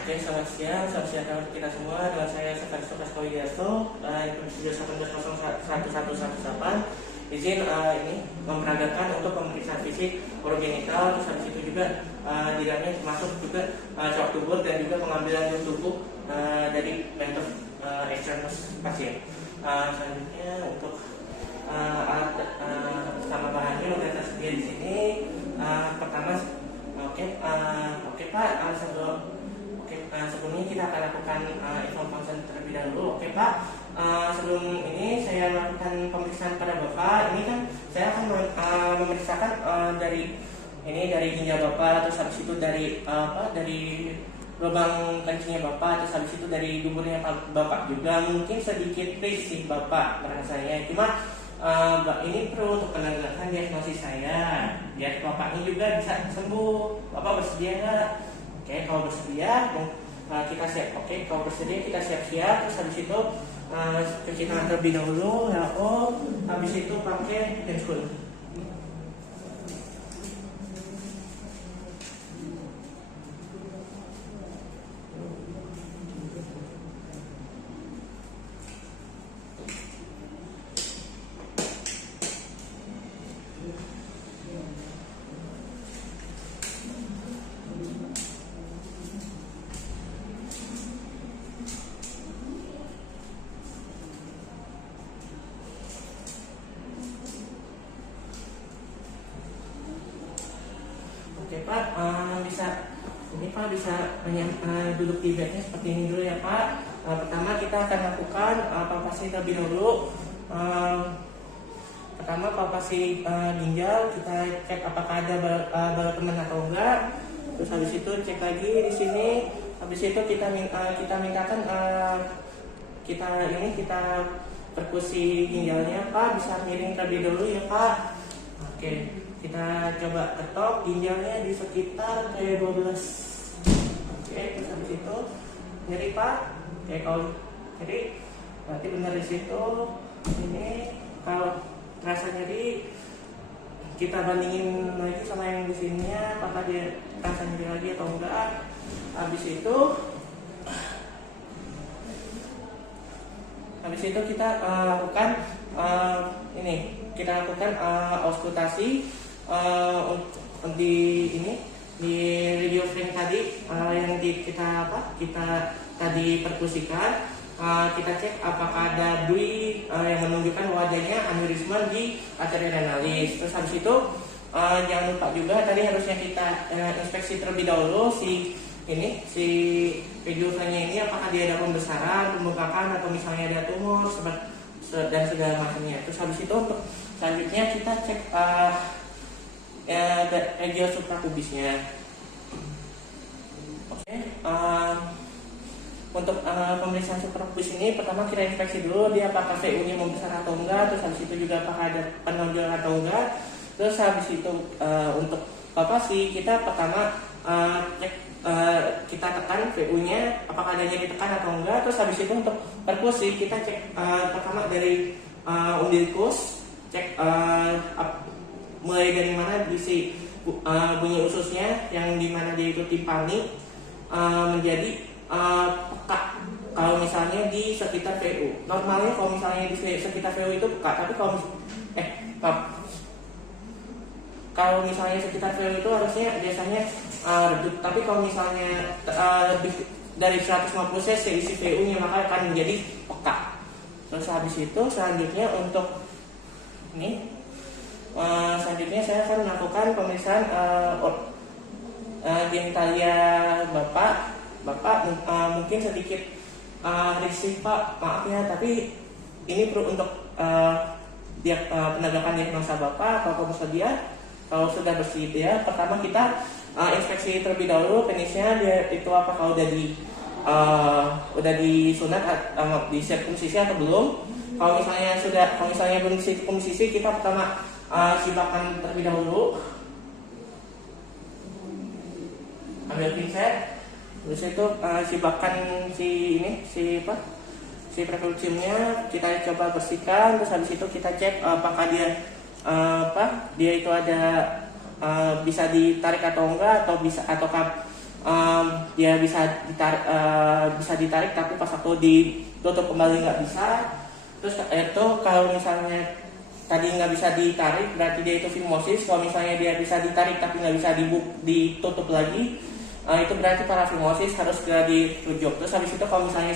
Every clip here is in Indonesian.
Oke, selamat siang kita semua. Dengan saya Sekretaris Kawidiarto, video 19011118. Izin ini memperagakan untuk pemeriksaan fisik, orogenital, terus habis itu juga di dalamnya termasuk juga cok tubuh dan juga pengambilan tubuh dari metode eksternus pasien. Selanjutnya untuk alat sama bahannya udah tersedia di sini. Pertama, oke Pak, sebelumnya kita akan lakukan inform consent terlebih dahulu. Oke Pak, sebelum ini saya lakukan pemeriksaan pada Bapak. Ini kan saya akan memeriksakan dari ginjal Bapak, terus habis itu dari lubang kencingnya Bapak, terus habis itu dari duburnya Bapak juga. Mungkin sedikit risih Bapak rasanya, cuma ini perlu untuk menegakkan diagnosis saya, biar Bapaknya juga bisa sembuh. Bapak bersedia nggak? Oke, kalau bersedia kita siap. Oke, kalau bersedia kita siap-siap. Terus habis itu cuci tangan terlebih dahulu, habis itu pakai hand spray. Oke Pak, bisa duduk di bednya seperti ini dulu ya Pak. Pertama kita akan lakukan palpasi terlebih dahulu. Pertama palpasi ginjal, kita cek apakah ada balat teman atau enggak. Terus habis itu cek lagi di sini. Habis itu kita mintakan kita perkusi ginjalnya Pak, bisa miring terlebih dahulu ya Pak. Oke. Kita coba ketok ginjalnya di sekitar kayak 12. Oke, terus habis itu nyeri Pak. Oke, kalau nyeri berarti benar di situ. Ini kalau terasa nyeri, kita bandingin lagi sama yang di sininya, apakah dia terasa nyeri lagi atau enggak. Habis itu kita lakukan auskultasi di radio frame tadi yang kita tadi perkusikan. Kita cek apakah ada dui yang menunjukkan bahwa adanya aneurisma di arteria renalis. Terus habis itu jangan lupa juga tadi harusnya kita inspeksi terlebih dahulu si videonya ini, apakah dia ada pembesaran, pembengkakan, atau misalnya ada tumor dan segala macamnya. Terus habis itu untuk selanjutnya kita cek radial suprapubisnya. Oke, untuk pemeriksaan suprapubis ini pertama kita inspeksi dulu dia apakah VU-nya membesar atau enggak. Terus habis itu juga apakah ada penonjol atau enggak. Terus habis itu untuk palpasi kita pertama cek kita tekan VU-nya apakah ada nyeri tekan atau enggak. Terus habis itu untuk perkusi kita cek pertama dari umbilikus, cek mulai dari mana bunyi ususnya yang dimana dia itu timpani menjadi peka. Kalau misalnya di sekitar VU, normalnya kalau misalnya di sekitar VU itu peka, tapi kalau misalnya sekitar VU itu harusnya biasanya redup, tapi kalau misalnya lebih dari 150 cc isi VU-nya maka akan menjadi peka. Terus habis itu selanjutnya untuk selanjutnya saya akan melakukan pemeriksaan genitalia Bapak. Mungkin sedikit risih Pak, maaf ya, tapi ini perlu untuk penegakan diagnosa Bapak. Kalau sudah bersedia, pertama kita inspeksi terlebih dahulu penisnya dia itu apakah udah disunat, disirkumsisi atau belum. Kalau misalnya belum disirkumsisi, kita pertama sibakan terlebih dahulu, ambil pinset, terus itu sibakan si prekulciumnya kita coba bersihkan. Terus habis itu kita cek apakah dia itu ada bisa ditarik atau enggak, ataukah dia bisa ditarik tapi pas waktu ditutup kembali nggak bisa. Terus itu kalau misalnya tadi nggak bisa ditarik berarti dia itu fimosis. Kalau misalnya dia bisa ditarik tapi nggak bisa ditutup lagi, itu berarti parafimosis, harus segera dirujuk. Terus habis itu kalau misalnya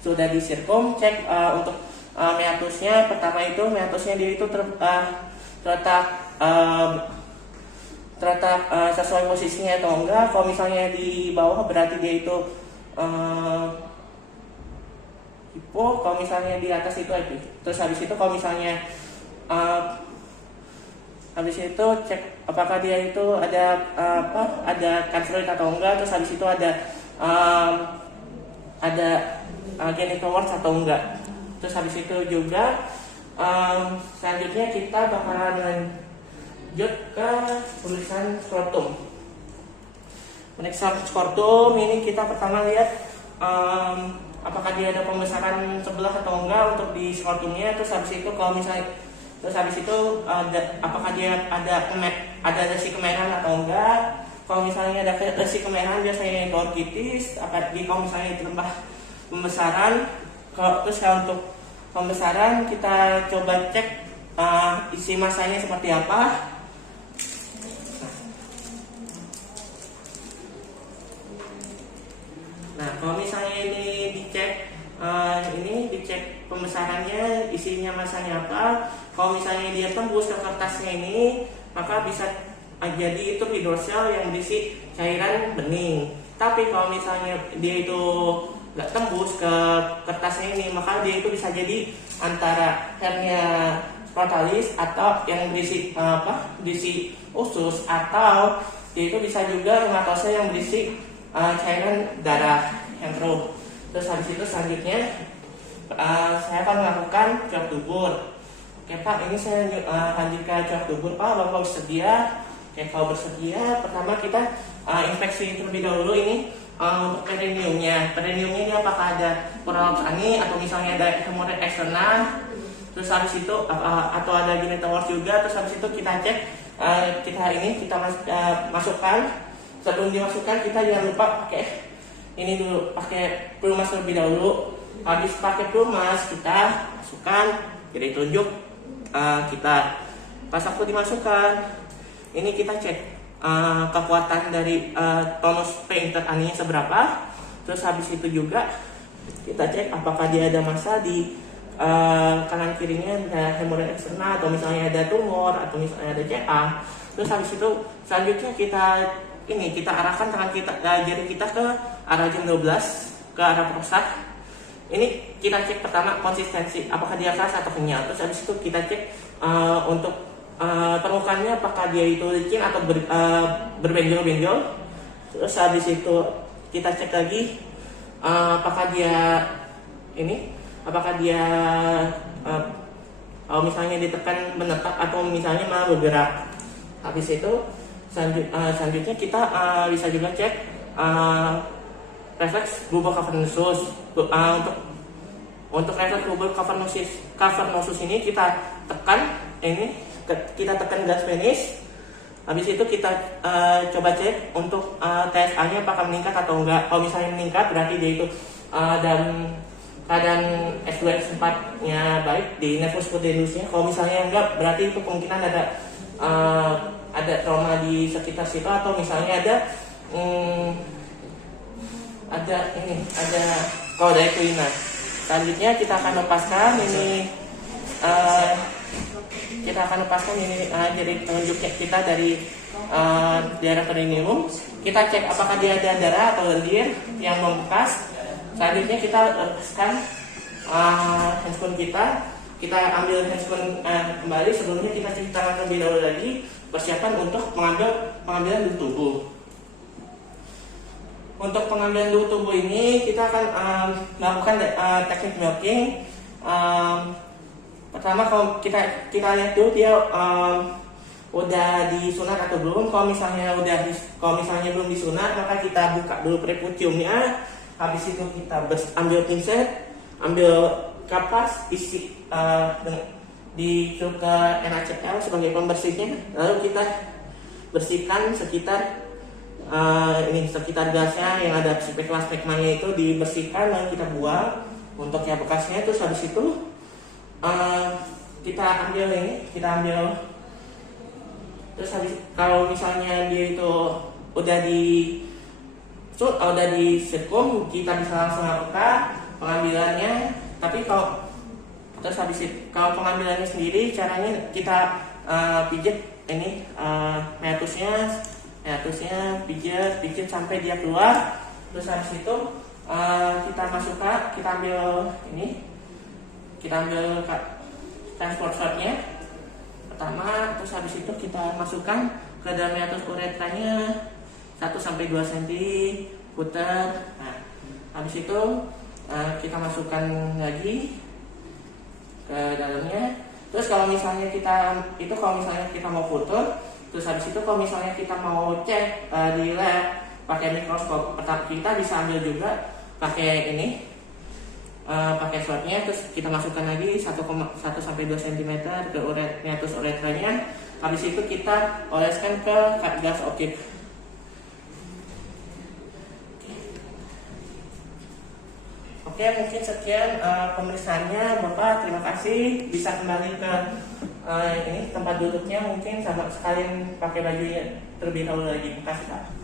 sudah disirkum, cek untuk meatusnya. Pertama itu meatusnya dia itu terletak sesuai posisinya atau enggak. Kalau misalnya di bawah berarti dia itu hipo, kalau misalnya di atas itu epi. Terus habis itu kalau misalnya habis itu cek apakah dia itu ada kanseroid atau enggak. Terus habis itu ada genital warts atau enggak. Terus habis itu juga selanjutnya kita bakalan lanjut ke pemeriksaan skrotum. Pemeriksaan skrotum ini kita pertama lihat apakah dia ada pembesaran sebelah atau enggak untuk di skrotumnya. Terus habis itu apakah dia ada lesi kemerahan atau enggak. Kalau misalnya ada lesi kemerahan biasanya orkitis. Apalagi kalau misalnya ditambah pembesaran. Terus untuk pembesaran kita coba cek isi masanya seperti apa. Nah, kalau misalnya ini dicek pembesarannya, isinya masanya apa. Kalau misalnya dia tembus ke kertasnya ini, maka bisa jadi itu hidrosel yang berisi cairan bening. Tapi kalau misalnya dia itu nggak tembus ke kertasnya ini, maka dia itu bisa jadi antara hernia skrotalis atau yang berisi usus, atau dia itu bisa juga hematose yang berisi cairan darah yang keruh. Terus habis itu selanjutnya saya akan melakukan cuak dubur. Oke Pak, ini saya lanjutkan cuak dubur Pak, Bapak bersedia? Oke, kalau bersedia, pertama kita inspeksi terlebih dahulu ini untuk perineumnya. Perineumnya ini apakah ada prolaps ani atau misalnya ada hemorrhoid eksternal. Terus habis itu atau ada genital warts juga. Terus habis itu kita cek kita masukkan. Sebelum dimasukkan kita jangan lupa pakai pelumas terlebih dahulu. Habis pakai pelumas kita masukkan jadi tunjuk kita. Pas waktu dimasukkan ini kita cek kekuatan dari tonus P interaninya seberapa. Terus habis itu juga kita cek apakah dia ada massa di kanan kirinya, ada hemorroid eksternal atau misalnya ada tumor atau misalnya ada CA. Terus habis itu selanjutnya kita arahkan tangan jari kita ke arah jam 12 ke arah prostat. Ini kita cek pertama konsistensi, apakah dia keras atau kenyal. Terus habis itu kita cek untuk permukaannya apakah dia itu licin atau berbenjol-benjol. Terus habis itu kita cek lagi apakah dia misalnya ditekan menetap atau misalnya malah bergerak. Habis itu selanjutnya kita bisa juga cek refleks bubur cavernosus. Untuk refleks bubur cavernosus ini kita tekan gas penis. Habis itu kita coba cek untuk TSA-nya apakah meningkat atau enggak. Kalau misalnya meningkat berarti dia itu dalam keadaan S2 S4-nya baik di nervus pudendusnya. Kalau misalnya enggak berarti itu kemungkinan ada trauma di sekitar situ, atau misalnya ada cauda-equina. Selanjutnya kita akan lepaskan jadi penunjuknya kita dari daerah perineum. Kita cek apakah dia ada darah atau lendir yang membekas. Selanjutnya kita lepaskan handphone kita. Kita ambil handphone kembali. Sebelumnya kita cuci tangan terlebih dahulu lagi. Persiapan untuk pengambilan dulu tubuh. Untuk pengambilan dulu tubuh ini kita akan melakukan teknik milking. Pertama kalau kita lihat dulu dia udah disunat atau belum. Kalau misalnya belum disunat, maka kita buka dulu preputiumnya. Habis itu kita ambil pinset, ambil kapas, isi ditutup ke NaCl sebagai pembersihnya. Lalu kita bersihkan sekitar ini sekitar gasnya yang ada spekma-spekmanya itu dibersihkan dan kita buang untuk yang bekasnya. Terus habis itu kita ambil. Terus habis kalau misalnya dia itu udah di sekum, kita bisa langsung lakukan pengambilannya. Tapi kalau pengambilannya sendiri, caranya kita pijit ini meatusnya pijit sampai dia keluar. Terus habis itu kita ambil transport shotnya pertama. Terus habis itu kita masukkan ke dalam meatus uretranya 1-2 cm, putar. Nah, habis itu kita masukkan lagi ke dalamnya. Terus kalau misalnya kita mau putar, terus habis itu kalau misalnya kita mau cek di lab pakai mikroskop, kita bisa ambil juga pakai pakai swabnya. Terus kita masukkan lagi 1-2 cm ke meatus uretranya. Habis itu kita oleskan ke gas optik. Oke, mungkin sekian pemeriksaannya Bapak. Terima kasih. Bisa kembali ke tempat duduknya, mungkin sama sekalian pakai bajunya terlebih dahulu lagi. Terima kasih Pak.